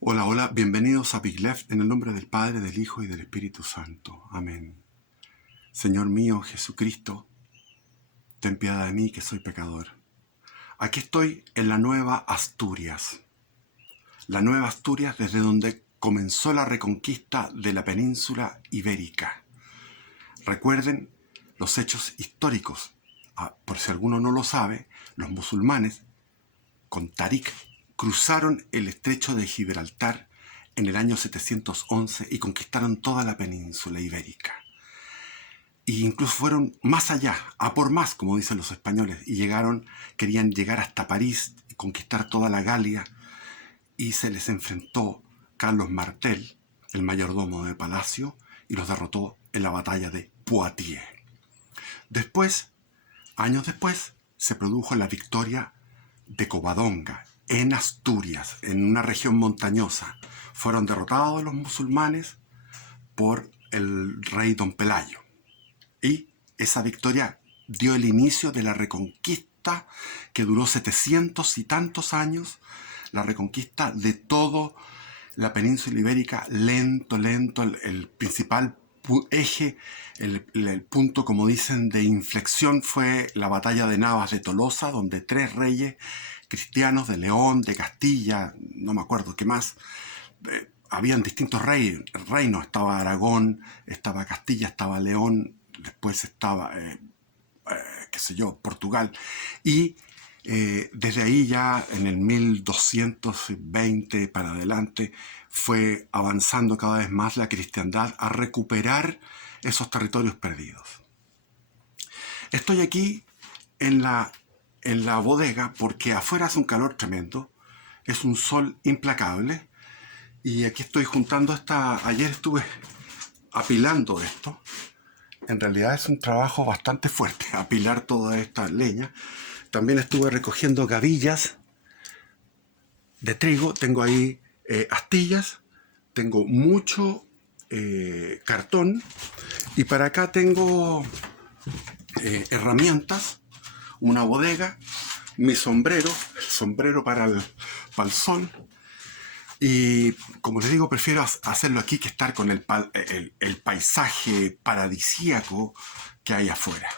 Hola, hola, bienvenidos a Big Left en el nombre del Padre, del Hijo y del Espíritu Santo. Amén. Señor mío Jesucristo, ten piedad de mí que soy pecador. Aquí estoy en la Nueva Asturias. La Nueva Asturias desde donde comenzó la reconquista de la península ibérica. Recuerden los hechos históricos. Por si alguno no lo sabe, los musulmanes con Tarik cruzaron el estrecho de Gibraltar en el año 711 y conquistaron toda la península ibérica. E incluso fueron más allá, a por más, como dicen los españoles, y querían llegar hasta París y conquistar toda la Galia, y se les enfrentó Carlos Martel, el mayordomo de palacio, y los derrotó en la batalla de Poitiers. Después, años después, se produjo la victoria de Covadonga, en Asturias, en una región montañosa. Fueron derrotados los musulmanes por el rey Don Pelayo. Y esa victoria dio el inicio de la reconquista que duró 700 y tantos años, la reconquista de toda la península ibérica, lento, lento, el principal eje, el punto, como dicen, de inflexión fue la batalla de Navas de Tolosa, donde tres reyes cristianos de León, de Castilla, no me acuerdo qué más, habían distintos reinos, estaba Aragón, estaba Castilla, estaba León, después estaba, qué sé yo, Portugal, y desde ahí ya en el 1220 para adelante fue avanzando cada vez más la cristiandad a recuperar esos territorios perdidos. Estoy aquí en la bodega porque afuera hace un calor tremendo, es un sol implacable y aquí estoy juntando ayer estuve apilando esto. En realidad es un trabajo bastante fuerte apilar toda esta leña. También estuve recogiendo gavillas de trigo, tengo ahí astillas, tengo mucho cartón y para acá tengo herramientas, una bodega, mi sombrero, el sombrero para el sol. Y como les digo, prefiero hacerlo aquí que estar con el paisaje paradisíaco que hay afuera.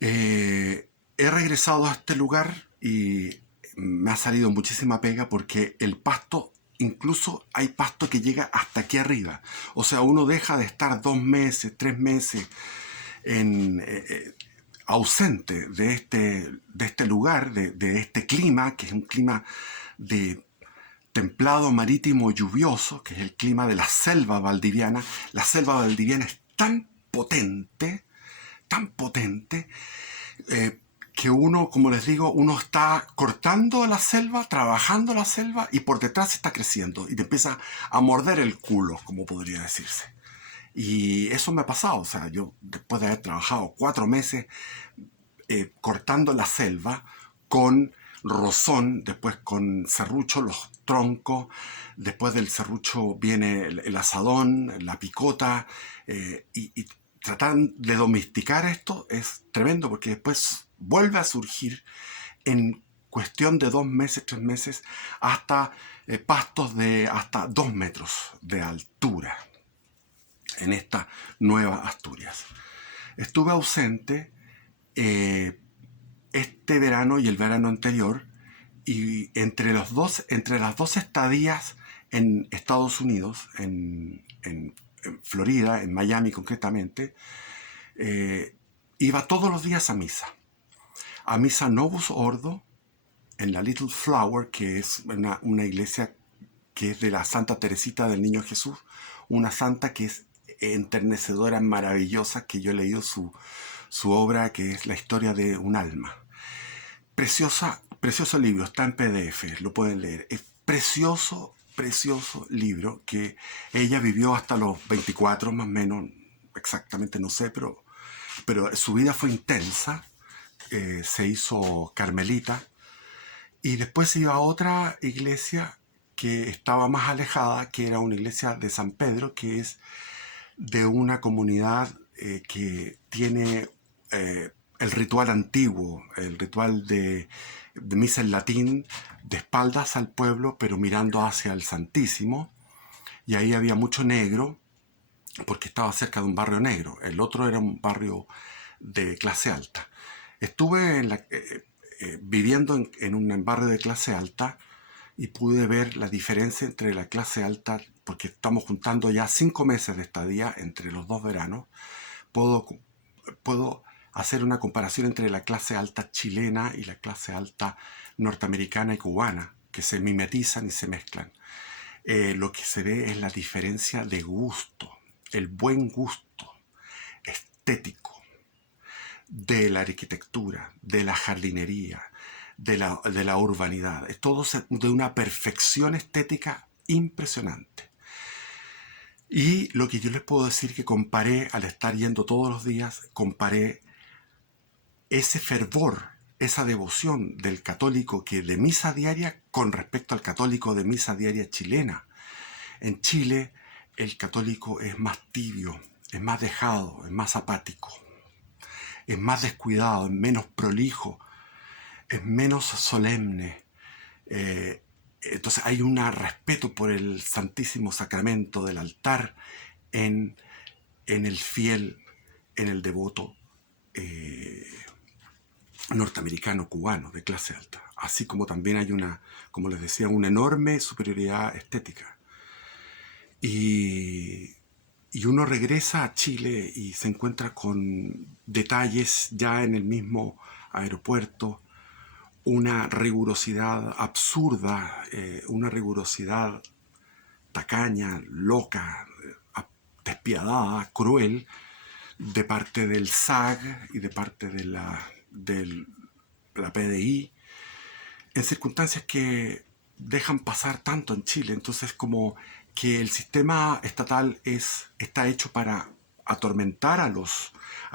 He regresado a este lugar y me ha salido muchísima pega porque el pasto, incluso hay pasto que llega hasta aquí arriba. O sea, uno deja de estar 2 meses, 3 meses en, ausente de este lugar, de este clima, que es un clima de templado marítimo lluvioso, que es el clima de la selva valdiviana. La selva valdiviana es tan potente, que uno, como les digo, uno está cortando la selva, trabajando la selva y por detrás está creciendo y te empieza a morder el culo, como podría decirse. Y eso me ha pasado, o sea, yo después de haber trabajado 4 meses cortando la selva con rozón, después con serrucho, los troncos, después del serrucho viene el asadón, la picota, y tratar de domesticar esto es tremendo porque después vuelve a surgir en cuestión de 2 meses, 3 meses, hasta pastos de hasta 2 metros de altura en esta nueva Asturias. Estuve ausente eh, este verano y el verano anterior, y entre las dos estadías en Estados Unidos, en Florida, en Miami concretamente, iba todos los días a misa Novus Ordo, en la Little Flower, que es una iglesia que es de la Santa Teresita del Niño Jesús, una santa que es enternecedora, maravillosa, que yo he leído su obra, que es la historia de un alma. Precioso libro, está en PDF, lo pueden leer. Es precioso libro que ella vivió hasta los 24 más o menos, exactamente no sé, pero su vida fue intensa, se hizo carmelita y después se iba a otra iglesia que estaba más alejada, que era una iglesia de San Pedro, que es de una comunidad que tiene el ritual antiguo, el ritual de misa en latín, de espaldas al pueblo, pero mirando hacia el Santísimo. Y ahí había mucho negro, porque estaba cerca de un barrio negro. El otro era un barrio de clase alta. Estuve viviendo en un barrio de clase alta y pude ver la diferencia entre la clase alta, porque estamos juntando ya 5 meses de estadía entre los dos veranos. Puedo, puedo hacer una comparación entre la clase alta chilena y la clase alta norteamericana y cubana, que se mimetizan y se mezclan. Lo que se ve es la diferencia de gusto, el buen gusto estético de la arquitectura, de la jardinería, de la urbanidad. Es todo de una perfección estética impresionante. Y lo que yo les puedo decir que comparé, al estar yendo todos los días, comparé ese fervor, esa devoción del católico que de misa diaria con respecto al católico de misa diaria chilena. En Chile el católico es más tibio, es más dejado, es más apático, es más descuidado, es menos prolijo, es menos solemne. Entonces hay un respeto por el Santísimo Sacramento del altar en el fiel, en el devoto norteamericano, cubano, de clase alta. Así como también hay como les decía, una enorme superioridad estética. Y uno regresa a Chile y se encuentra con detalles ya en el mismo aeropuerto, una rigurosidad absurda, una rigurosidad tacaña, loca, despiadada, cruel, de parte del SAG y de parte de la PDI, en circunstancias que dejan pasar tanto en Chile. Entonces, como que el sistema estatal está hecho para atormentar a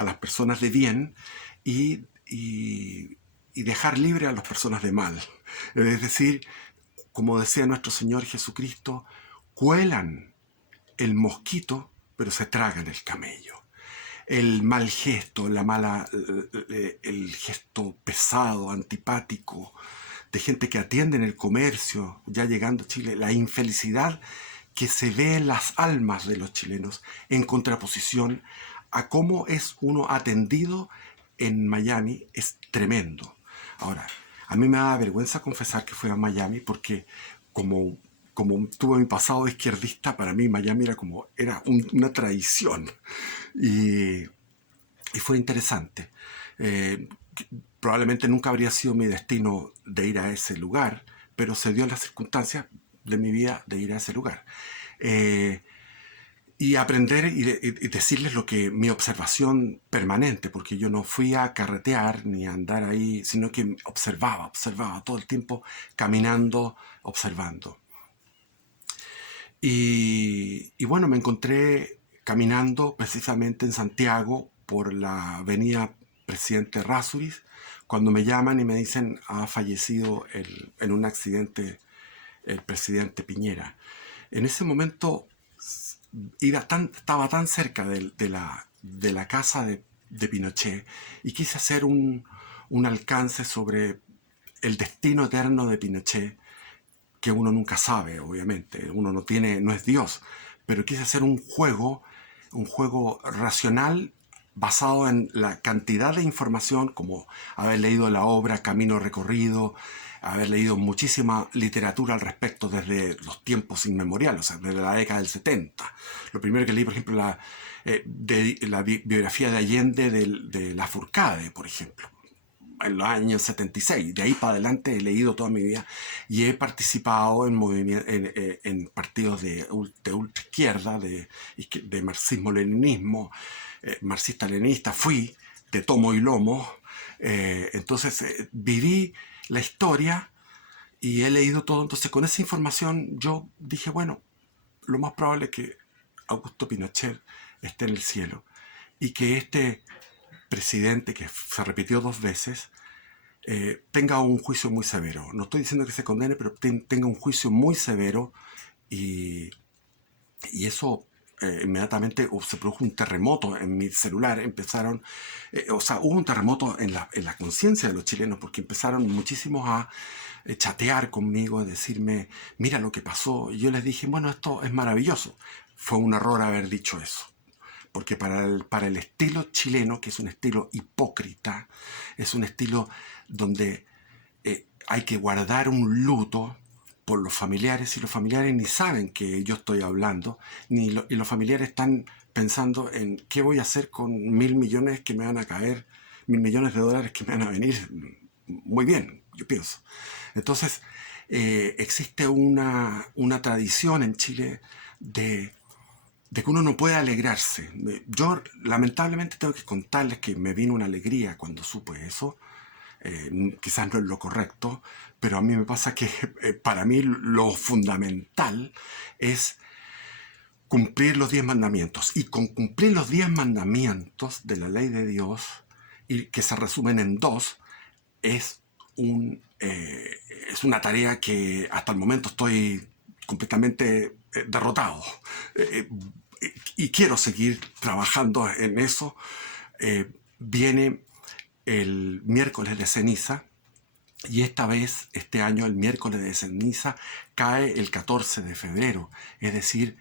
las personas de bien y dejar libre a las personas de mal. Es decir, como decía nuestro Señor Jesucristo, cuelan el mosquito, pero se tragan el camello. El mal gesto, el gesto pesado, antipático, de gente que atiende en el comercio, ya llegando a Chile, la infelicidad que se ve en las almas de los chilenos en contraposición a cómo es uno atendido en Miami, es tremendo. Ahora, a mí me da vergüenza confesar que fui a Miami porque como tuve mi pasado izquierdista, para mí Miami era una traición. Y, y fue interesante. Eh, Probablemente nunca habría sido mi destino de ir a ese lugar, pero se dio las circunstancias de mi vida de ir a ese lugar. Eh, y aprender y decirles lo que mi observación permanente, porque yo no fui a carretear ni a andar ahí, sino que observaba todo el tiempo, caminando, observando. Y bueno, me encontré caminando precisamente en Santiago por la avenida Presidente Errázuriz, cuando me llaman y me dicen ha fallecido en un accidente el presidente Piñera. En ese momento estaba tan cerca de la casa de Pinochet y quise hacer un alcance sobre el destino eterno de Pinochet, que uno nunca sabe, obviamente, uno no es Dios, pero quise hacer un juego racional basado en la cantidad de información, como haber leído la obra Camino Recorrido, haber leído muchísima literatura al respecto desde los tiempos inmemoriales, o sea, desde la década del 70. Lo primero que leí, por ejemplo, la biografía de Allende de Lafourcade, por ejemplo, en los años 76. De ahí para adelante he leído toda mi vida y he participado en partidos de ultra izquierda, de marxismo-leninismo, marxista-leninista. Fui de tomo y lomo. Entonces viví la historia y he leído todo. Entonces con esa información yo dije, bueno, lo más probable es que Augusto Pinochet esté en el cielo y que este presidente, que se repitió 2 veces, tenga un juicio muy severo. No estoy diciendo que se condene, pero tenga un juicio muy severo y eso inmediatamente se produjo un terremoto en mi celular, hubo un terremoto en la conciencia de los chilenos, porque empezaron muchísimos a chatear conmigo, a decirme, mira lo que pasó. Y yo les dije, bueno, esto es maravilloso. Fue un error haber dicho eso, porque para el estilo chileno, que es un estilo hipócrita, es un estilo donde hay que guardar un luto por los familiares, y los familiares ni saben que yo estoy hablando, y los familiares están pensando en qué voy a hacer con 1.000 millones que me van a caer, 1.000 millones de dólares que me van a venir. Muy bien, yo pienso. Entonces, existe una tradición en Chile de que uno no puede alegrarse. Yo lamentablemente tengo que contarles que me vino una alegría cuando supe eso. Quizás no es lo correcto, pero a mí me pasa que para mí lo fundamental es cumplir los 10 mandamientos. Y con cumplir los 10 mandamientos de la ley de Dios, y que se resumen en dos, es, es una tarea que hasta el momento estoy completamente derrotado. Y quiero seguir trabajando en eso. Viene el miércoles de ceniza, y esta vez, este año, el miércoles de ceniza cae el 14 de febrero, es decir,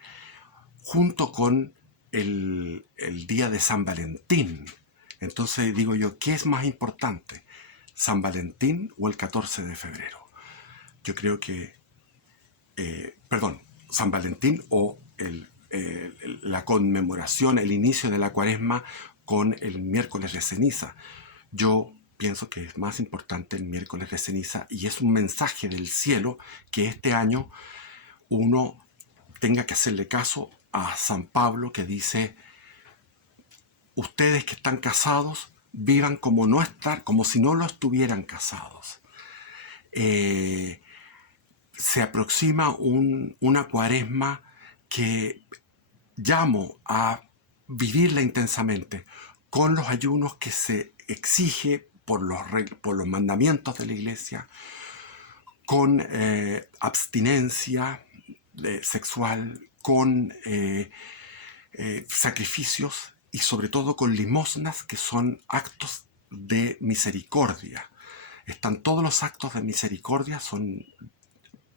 junto con el día de San Valentín. Entonces digo yo, ¿qué es más importante? ¿San Valentín o el 14 de febrero? Yo creo que, San Valentín o la conmemoración, el inicio de la cuaresma con el miércoles de ceniza. Yo pienso que es más importante el miércoles de ceniza, y es un mensaje del cielo que este año uno tenga que hacerle caso a San Pablo, que dice, ustedes que están casados, vivan como si no lo estuvieran casados. Se aproxima una cuaresma que llamo a vivirla intensamente, con los ayunos que se exige por los mandamientos de la Iglesia, con abstinencia sexual, con sacrificios, y sobre todo con limosnas, que son actos de misericordia. Están todos los actos de misericordia,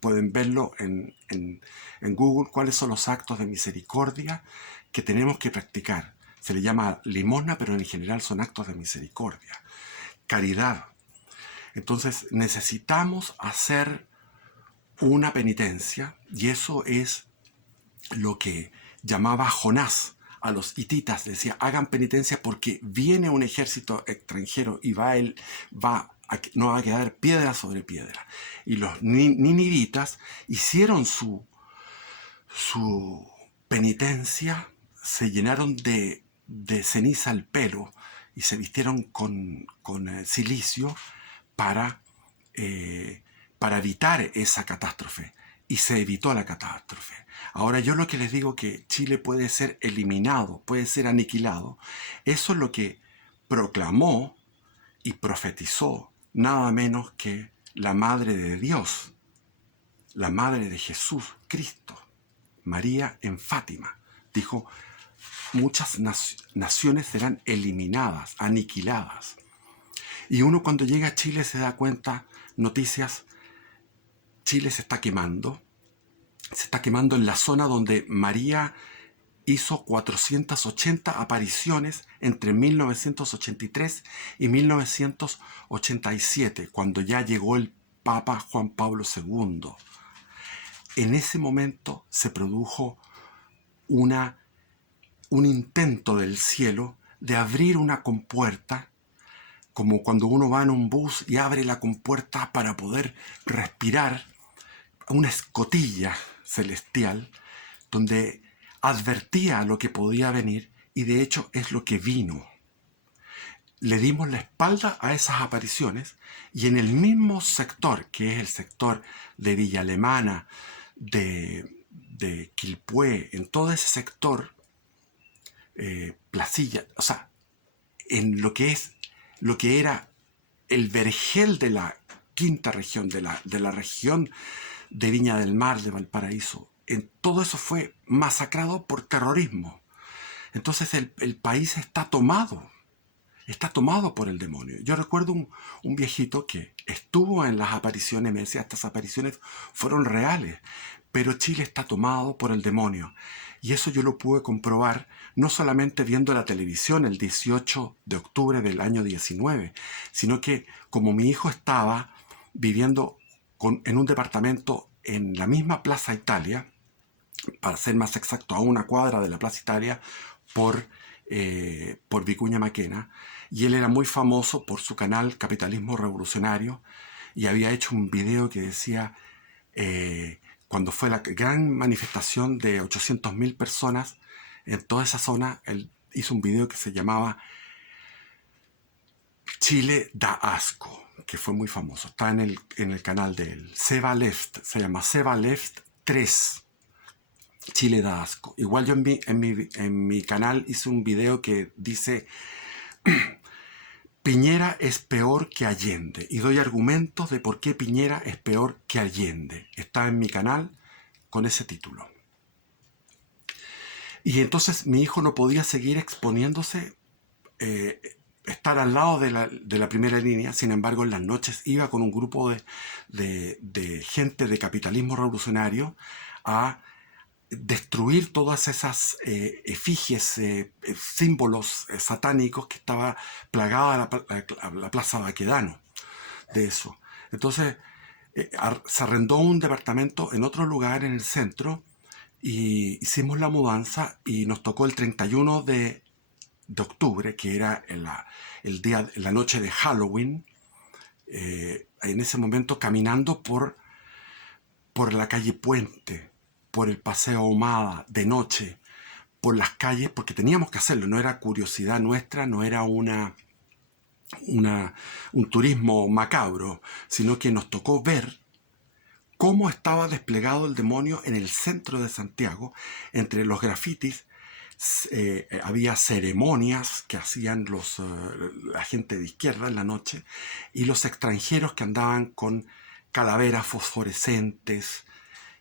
pueden verlo en Google, cuáles son los actos de misericordia que tenemos que practicar. Se le llama limosna, pero en general son actos de misericordia. Caridad. Entonces necesitamos hacer una penitencia, y eso es lo que llamaba Jonás a los hititas. Decía, hagan penitencia porque viene un ejército extranjero y no va a quedar piedra sobre piedra. Y los ninivitas hicieron su penitencia, se llenaron de ceniza el pelo y se vistieron con silicio para evitar esa catástrofe. Y se evitó la catástrofe. Ahora yo lo que les digo, que Chile puede ser eliminado, puede ser aniquilado, eso es lo que proclamó y profetizó nada menos que la Madre de Dios, la Madre de Jesús Cristo, María en Fátima. Dijo, muchas naciones serán eliminadas, aniquiladas. Y uno cuando llega a Chile se da cuenta, noticias, Chile se está quemando en la zona donde María hizo 480 apariciones entre 1983 y 1987, cuando ya llegó el Papa Juan Pablo II. En ese momento se produjo un intento del cielo de abrir una compuerta, como cuando uno va en un bus y abre la compuerta para poder respirar, una escotilla celestial donde advertía lo que podía venir, y de hecho es lo que vino. Le dimos la espalda a esas apariciones, y en el mismo sector, que es el sector de Villa Alemana, de Quilpué, en todo ese sector, Placilla, o sea, en lo que era el vergel de la quinta región, de la región de Viña del Mar, de Valparaíso, todo eso fue masacrado por terrorismo. Entonces el país está tomado por el demonio. Yo recuerdo un viejito que estuvo en las apariciones, me decía, estas apariciones fueron reales, pero Chile está tomado por el demonio. Y eso yo lo pude comprobar no solamente viendo la televisión el 18 de octubre del año 19, sino que como mi hijo estaba viviendo en un departamento en la misma Plaza Italia, para ser más exacto, a una cuadra de la Plaza Italia, por Vicuña Maquena, y él era muy famoso por su canal Capitalismo Revolucionario, y había hecho un video que decía, cuando fue la gran manifestación de 800.000 personas en toda esa zona, él hizo un video que se llamaba Chile da asco, que fue muy famoso, está en el canal de él, Seba Left, se llama Seba Left 3. Chile da asco. Igual yo en mi canal hice un video que dice Piñera es peor que Allende, y doy argumentos de por qué Piñera es peor que Allende. Está en mi canal con ese título. Y entonces mi hijo no podía seguir exponiéndose, estar al lado de la primera línea. Sin embargo, en las noches iba con un grupo de gente de capitalismo revolucionario a destruir todas esas efigies, símbolos satánicos que estaba plagada la Plaza Baquedano de eso. Entonces se arrendó un departamento en otro lugar en el centro y hicimos la mudanza y nos tocó el 31 de octubre, que era la noche de Halloween, en ese momento caminando por la calle Puente, por el Paseo Ahumada, de noche, por las calles, porque teníamos que hacerlo, no era curiosidad nuestra, no era un turismo macabro, sino que nos tocó ver cómo estaba desplegado el demonio en el centro de Santiago. Entre los grafitis había ceremonias que hacían la gente de izquierda en la noche, y los extranjeros que andaban con calaveras fosforescentes,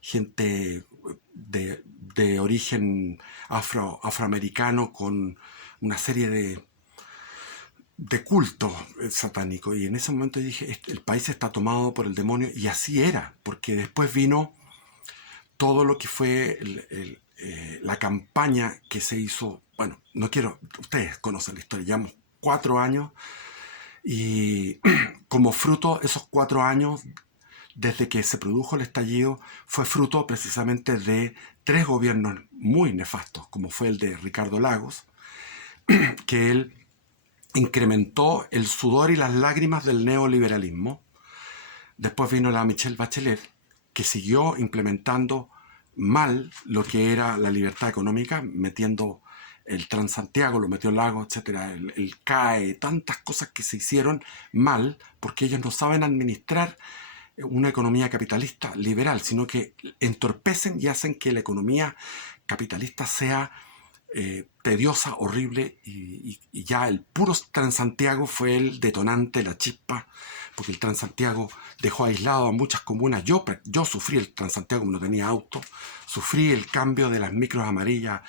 gente de origen afroamericano con una serie de culto satánico. Y en ese momento dije, el país está tomado por el demonio, y así era, porque después vino todo lo que fue la campaña que se hizo. Bueno, no quiero, ustedes conocen la historia, llevamos 4 años, y como fruto, esos 4 años, desde que se produjo el estallido, fue fruto precisamente de 3 gobiernos muy nefastos, como fue el de Ricardo Lagos, que él incrementó el sudor y las lágrimas del neoliberalismo. Después vino la Michelle Bachelet, que siguió implementando mal lo que era la libertad económica, metiendo el Transantiago, lo metió Lagos, etc. El CAE, tantas cosas que se hicieron mal, porque ellos no saben administrar una economía capitalista liberal, sino que entorpecen y hacen que la economía capitalista sea tediosa, horrible, y ya el puro Transantiago fue el detonante, la chispa, porque el Transantiago dejó aislado a muchas comunas. Yo sufrí el Transantiago, no tenía auto, sufrí el cambio de las micros amarillas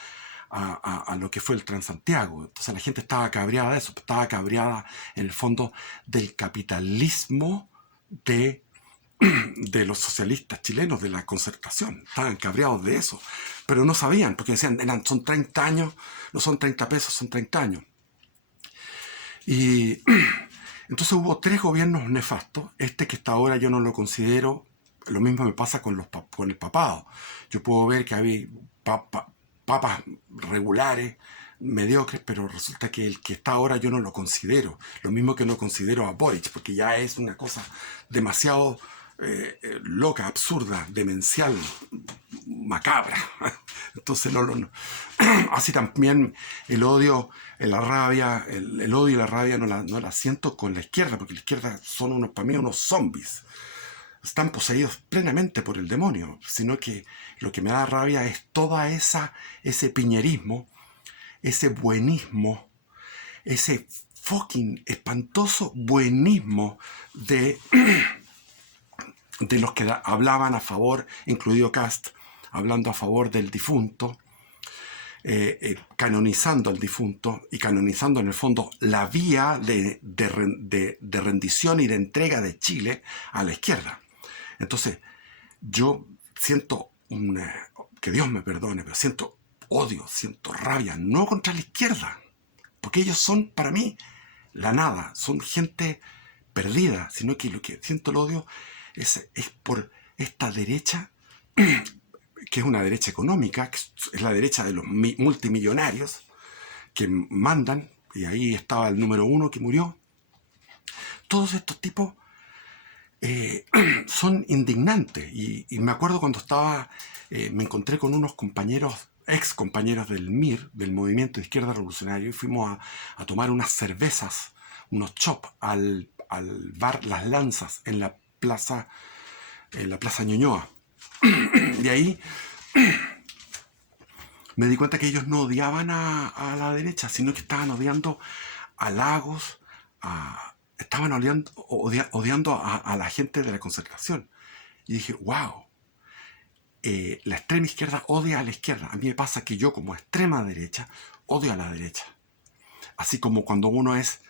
a lo que fue el Transantiago. Entonces la gente estaba cabreada de eso, estaba cabreada en el fondo del capitalismo de los socialistas chilenos, de la Concertación. Estaban cabreados de eso, pero no sabían, porque decían, son 30 años, no son 30 pesos, son 30 años. Y entonces hubo 3 gobiernos nefastos. Este que está ahora yo no lo considero. Lo mismo me pasa con el papado. Yo puedo ver que había papas regulares, mediocres, pero resulta que el que está ahora yo no lo considero. Lo mismo que no considero a Boric, porque ya es una cosa demasiado loca, absurda, demencial, macabra. Entonces no. Así también el odio, la rabia, el odio y la rabia no la siento con la izquierda, porque la izquierda son para mí unos zombies. Están poseídos plenamente por el demonio, sino que lo que me da rabia es toda ese piñerismo, ese buenismo, ese fucking espantoso buenismo de los que hablaban a favor, incluido Kast, hablando a favor del difunto, canonizando al difunto y canonizando en el fondo la vía de rendición y de entrega de Chile a la izquierda. Entonces, yo siento que Dios me perdone, pero siento odio, siento rabia, no contra la izquierda, porque ellos son para mí la nada, son gente perdida, sino que lo que siento el odio es por esta derecha, que es una derecha económica, que es la derecha de los multimillonarios que mandan, y ahí estaba el número 1 que murió. Todos estos tipos son indignantes, y me acuerdo cuando me encontré con unos compañeros, ex compañeros del MIR, del Movimiento de Izquierda Revolucionario, y fuimos a tomar unas cervezas, unos chops al bar Las Lanzas en la plaza Ñuñoa. Y ahí me di cuenta que ellos no odiaban a la derecha, sino que estaban odiando a Lagos, estaban odiando a la gente de la Concertación. Y dije, wow, la extrema izquierda odia a la izquierda. A mí me pasa que yo, como extrema derecha, odio a la derecha. Así como cuando uno es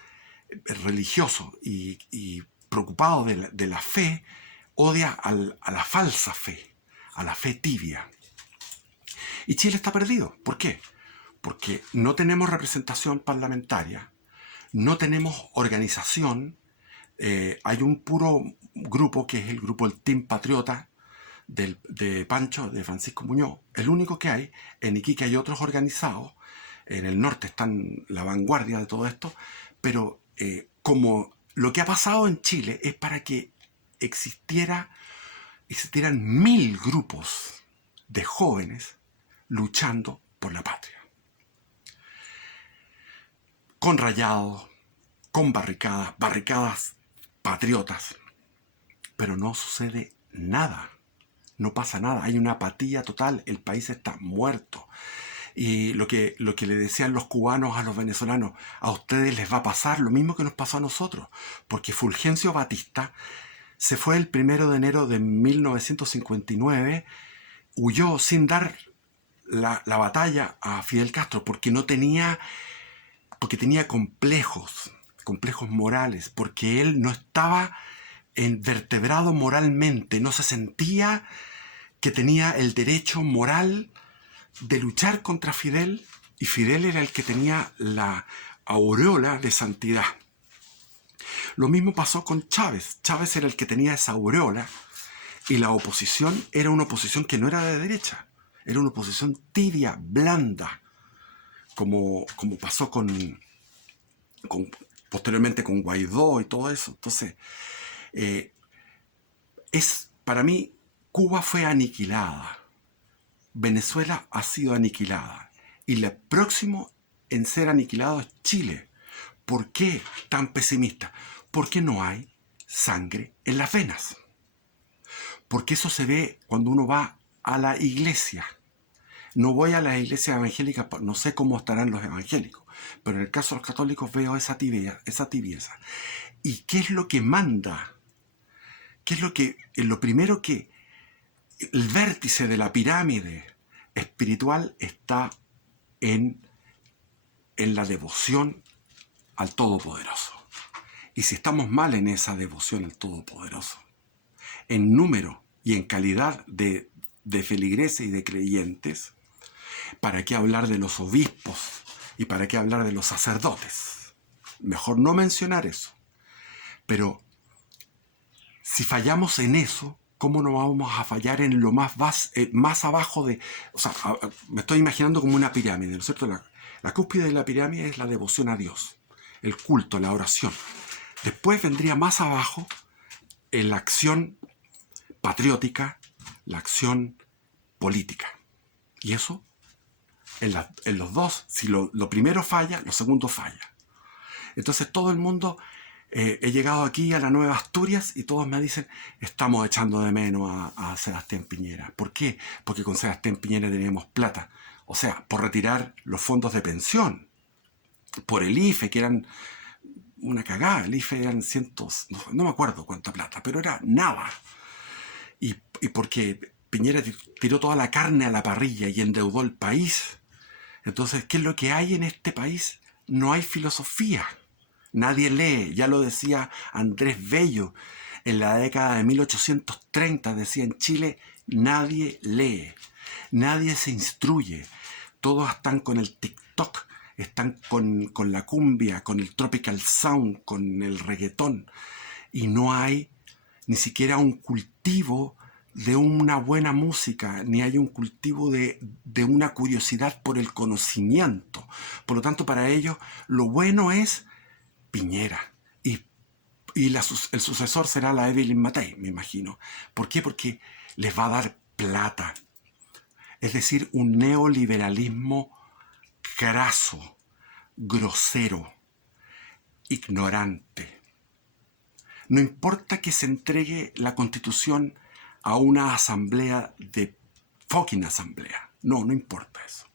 religioso y preocupado de la fe, odia a la falsa fe, a la fe tibia. Y Chile está perdido. ¿Por qué? Porque no tenemos representación parlamentaria, no tenemos organización. Hay un puro grupo que es el grupo del Team Patriota de Pancho, de Francisco Muñoz, el único que hay. En Iquique hay otros organizados, en el norte están la vanguardia de todo esto, pero como lo que ha pasado en Chile es para que existieran 1000 grupos de jóvenes luchando por la patria. Con rayados, con barricadas patriotas, pero no sucede nada, no pasa nada, hay una apatía total, el país está muerto. Y lo que le decían los cubanos a los venezolanos, a ustedes les va a pasar lo mismo que nos pasó a nosotros, porque Fulgencio Batista se fue el 1 de enero de 1959, huyó sin dar la batalla a Fidel Castro, porque tenía complejos morales, porque él no estaba vertebrado moralmente, no se sentía que tenía el derecho moral de luchar contra Fidel, y Fidel era el que tenía la aureola de santidad. Lo mismo pasó con Chávez. Chávez era el que tenía esa aureola, y la oposición era una oposición que no era de derecha, era una oposición tibia, blanda, como pasó posteriormente con Guaidó y todo eso. Entonces, para mí, Cuba fue aniquilada, Venezuela ha sido aniquilada, y el próximo en ser aniquilado es Chile. ¿Por qué tan pesimista? Porque no hay sangre en las venas. Porque eso se ve cuando uno va a la iglesia. No voy a las iglesias evangélicas, no sé cómo estarán los evangélicos, pero en el caso de los católicos veo esa tibieza. ¿Y qué es lo que manda? ¿Qué es lo primero que el vértice de la pirámide espiritual está en la devoción al Todopoderoso? Y si estamos mal en esa devoción al Todopoderoso, en número y en calidad de feligreses y de creyentes, ¿para qué hablar de los obispos y para qué hablar de los sacerdotes? Mejor no mencionar eso. Pero si fallamos en eso, ¿cómo no vamos a fallar en lo más abajo de... O sea, me estoy imaginando como una pirámide, ¿no es cierto? La cúspide de la pirámide es la devoción a Dios, el culto, la oración. Después vendría más abajo la acción patriótica, la acción política. Y eso, en los dos, si lo primero falla, lo segundo falla. Entonces todo el mundo... he llegado aquí a la Nueva Asturias y todos me dicen, estamos echando de menos a Sebastián Piñera. ¿Por qué? Porque con Sebastián Piñera teníamos plata. O sea, por retirar los fondos de pensión, por el IFE, que eran una cagada. El IFE eran cientos, no me acuerdo cuánta plata, pero era nada. Y porque Piñera tiró toda la carne a la parrilla y endeudó el país. Entonces, ¿qué es lo que hay en este país? No hay filosofía. Nadie lee. Ya lo decía Andrés Bello. En la década de 1830 decía en Chile, nadie lee. Nadie se instruye. Todos están con el TikTok, están con la cumbia, con el tropical sound, con el reggaetón. Y no hay ni siquiera un cultivo de una buena música, ni hay un cultivo de una curiosidad por el conocimiento. Por lo tanto, para ellos, lo bueno es Piñera. Y el sucesor será la Evelyn Matei, me imagino. ¿Por qué? Porque les va a dar plata. Es decir, un neoliberalismo craso, grosero, ignorante. No importa que se entregue la Constitución a una asamblea de fucking asamblea. No, no importa eso.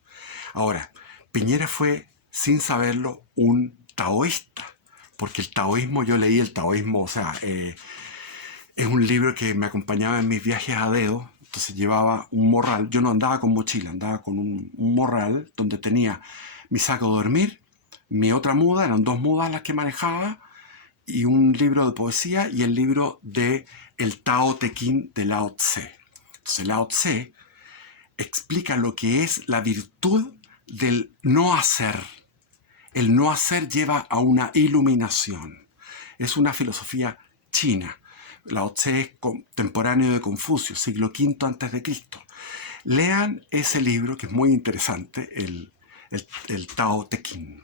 Ahora, Piñera fue, sin saberlo, un taoísta. Porque el taoísmo, yo leí el taoísmo, o sea, es un libro que me acompañaba en mis viajes a dedo. Entonces llevaba un morral. Yo no andaba con mochila, andaba con un morral donde tenía mi saco de dormir, mi otra muda, eran 2 mudas las que manejaba, y un libro de poesía y el libro de El Tao Te Ching de Lao Tse. Entonces Lao Tse explica lo que es la virtud del no hacer. El no hacer lleva a una iluminación. Es una filosofía china. Lao Tse es contemporáneo de Confucio, siglo V a.C. Lean ese libro que es muy interesante, el Tao Te Ching.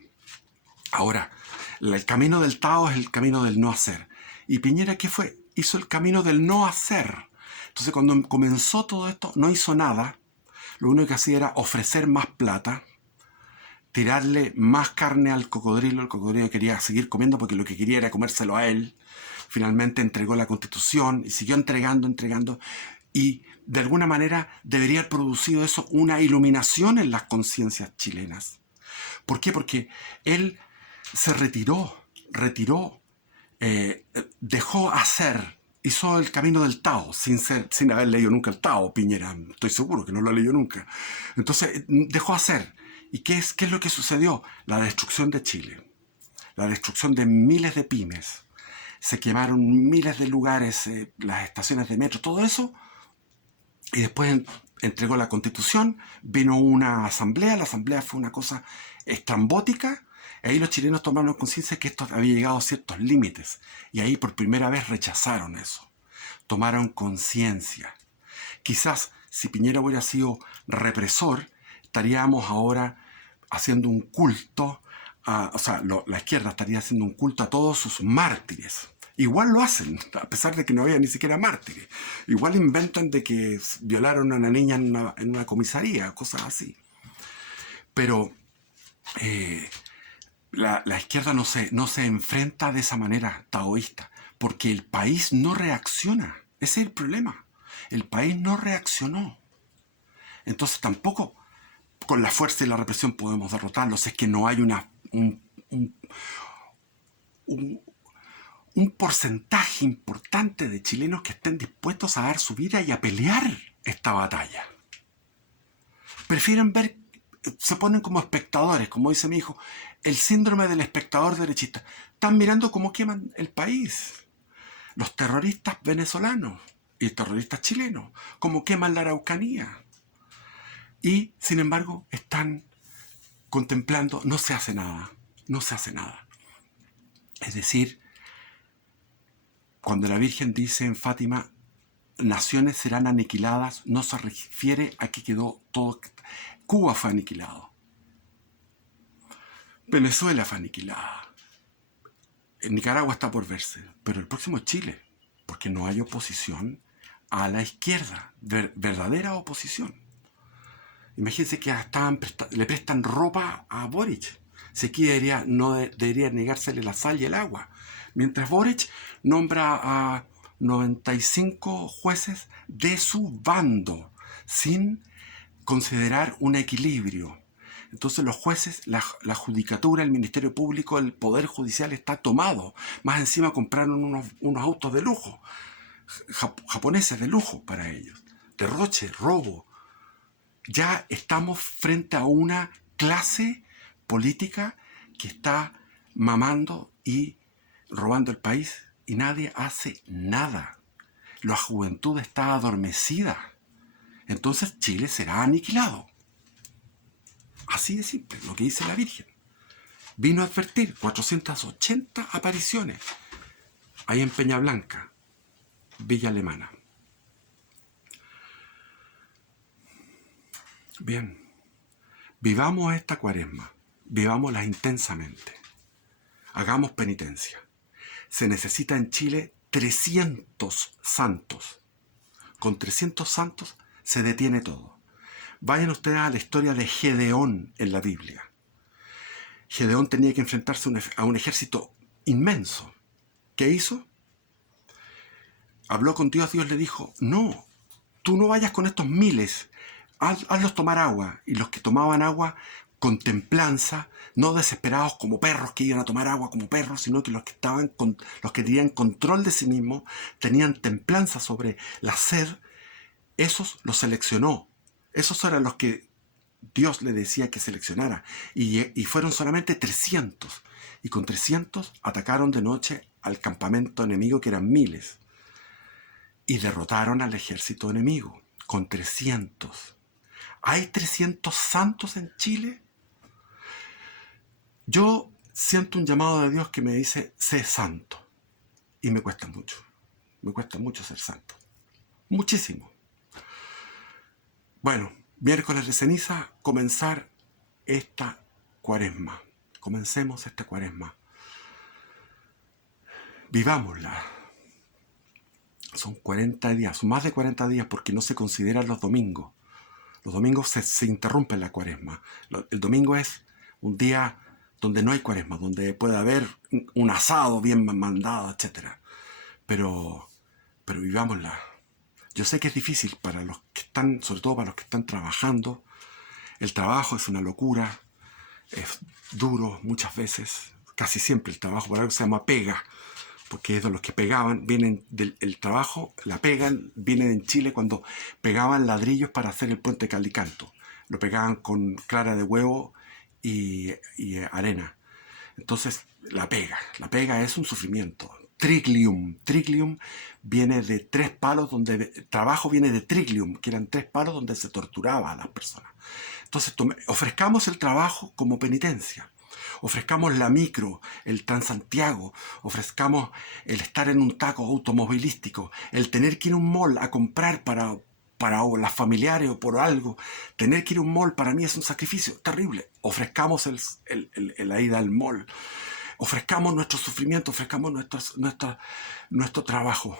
Ahora, el camino del Tao es el camino del no hacer. Y Piñera, ¿qué fue? Hizo el camino del no hacer. Entonces, cuando comenzó todo esto, no hizo nada. Lo único que hacía era ofrecer más plata, tirarle más carne al cocodrilo. El cocodrilo quería seguir comiendo porque lo que quería era comérselo a él. Finalmente entregó la Constitución y siguió entregando. Y de alguna manera debería haber producido eso una iluminación en las conciencias chilenas. ¿Por qué? Porque él se retiró, dejó hacer, hizo el camino del Tao, sin haber leído nunca el Tao, Piñera, estoy seguro que no lo ha leído nunca. Entonces, dejó hacer. ¿Y qué es lo que sucedió? La destrucción de Chile, la destrucción de miles de pymes, se quemaron miles de lugares, las estaciones de metro, todo eso, y después entregó la Constitución, vino una asamblea, la asamblea fue una cosa estrambótica, y ahí los chilenos tomaron conciencia que esto había llegado a ciertos límites, y ahí por primera vez rechazaron eso, tomaron conciencia. Quizás si Piñera hubiera sido represor, estaríamos ahora haciendo un culto, la izquierda estaría haciendo un culto a todos sus mártires. Igual lo hacen, a pesar de que no había ni siquiera mártires. Igual inventan de que violaron a una niña en una comisaría, cosas así. Pero la izquierda no se enfrenta de esa manera taoísta, porque el país no reacciona. Ese es el problema. El país no reaccionó. Entonces tampoco con la fuerza y la represión podemos derrotarlos. Es que no hay un porcentaje importante de chilenos que estén dispuestos a dar su vida y a pelear esta batalla. Prefieren ver, se ponen como espectadores, como dice mi hijo, el síndrome del espectador derechista. Están mirando cómo queman el país. Los terroristas venezolanos y terroristas chilenos, cómo queman la Araucanía. Y, sin embargo, están contemplando, no se hace nada. Es decir, cuando la Virgen dice en Fátima, naciones serán aniquiladas, no se refiere a que quedó todo. Cuba fue aniquilado. Venezuela fue aniquilada. En Nicaragua está por verse, pero el próximo es Chile, porque no hay oposición a la izquierda, verdadera oposición. Imagínense que le prestan ropa a Boric. Si aquí no debería negársele la sal y el agua. Mientras Boric nombra a 95 jueces de su bando, sin considerar un equilibrio. Entonces los jueces, la judicatura, el Ministerio Público, el Poder Judicial está tomado. Más encima compraron unos autos de lujo, japoneses de lujo para ellos. derroche, robo. Ya estamos frente a una clase política que está mamando y robando el país y nadie hace nada. La juventud está adormecida. Entonces Chile será aniquilado. Así de simple, lo que dice la Virgen. Vino a advertir 480 apariciones ahí en Peña Blanca, Villa Alemana. Bien, vivamos esta cuaresma, vivámosla intensamente, hagamos penitencia. Se necesita en Chile 300 santos. Con 300 santos se detiene todo. Vayan ustedes a la historia de Gedeón en la Biblia. Gedeón tenía que enfrentarse a un ejército inmenso. ¿Qué hizo? Habló con Dios, Dios le dijo, no, tú no vayas con estos miles, hazlos tomar agua. Y los que tomaban agua con templanza, no desesperados como perros que iban a tomar agua como perros, sino que los que tenían control de sí mismos, tenían templanza sobre la sed, esos los seleccionó. Esos eran los que Dios le decía que seleccionara. Y fueron solamente 300. Y con 300 atacaron de noche al campamento enemigo, que eran miles. Y derrotaron al ejército enemigo con 300. ¿Hay 300 santos en Chile? Yo siento un llamado de Dios que me dice, sé santo. Y me cuesta mucho. Me cuesta mucho ser santo. Muchísimo. Bueno, miércoles de ceniza, comenzar esta cuaresma. Comencemos esta cuaresma. Vivámosla. Son 40 días, son más de 40 días porque no se consideran los domingos. Los domingos se interrumpe la cuaresma. El domingo es un día donde no hay cuaresma, donde puede haber un asado bien mandado, etc. Pero vivámosla. Yo sé que es difícil para los que están, sobre todo para los que están trabajando. El trabajo es una locura, es duro muchas veces, casi siempre el trabajo, por algo se llama pega, porque es de los que pegaban, vienen del trabajo, la pegan, vienen en Chile cuando pegaban ladrillos para hacer el puente Calicanto. Lo pegaban con clara de huevo y arena. Entonces, la pega es un sufrimiento. Triglium viene de 3 palos, donde trabajo viene de triglium, que eran 3 palos donde se torturaba a las personas. Entonces, ofrezcamos el trabajo como penitencia. Ofrezcamos la micro, el Transantiago, ofrezcamos el estar en un taco automovilístico, el tener que ir a un mall a comprar para las familiares o por algo. Tener que ir a un mall para mí es un sacrificio terrible. Ofrezcamos la ida al mall. Ofrezcamos nuestro sufrimiento, ofrezcamos nuestro trabajo.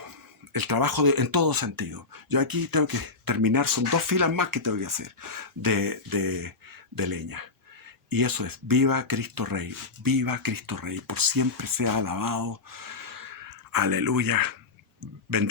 El trabajo en todo sentido. Yo aquí tengo que terminar, son 2 filas más que tengo que hacer de leña. Y eso es, viva Cristo Rey, por siempre sea alabado. Aleluya, bendito.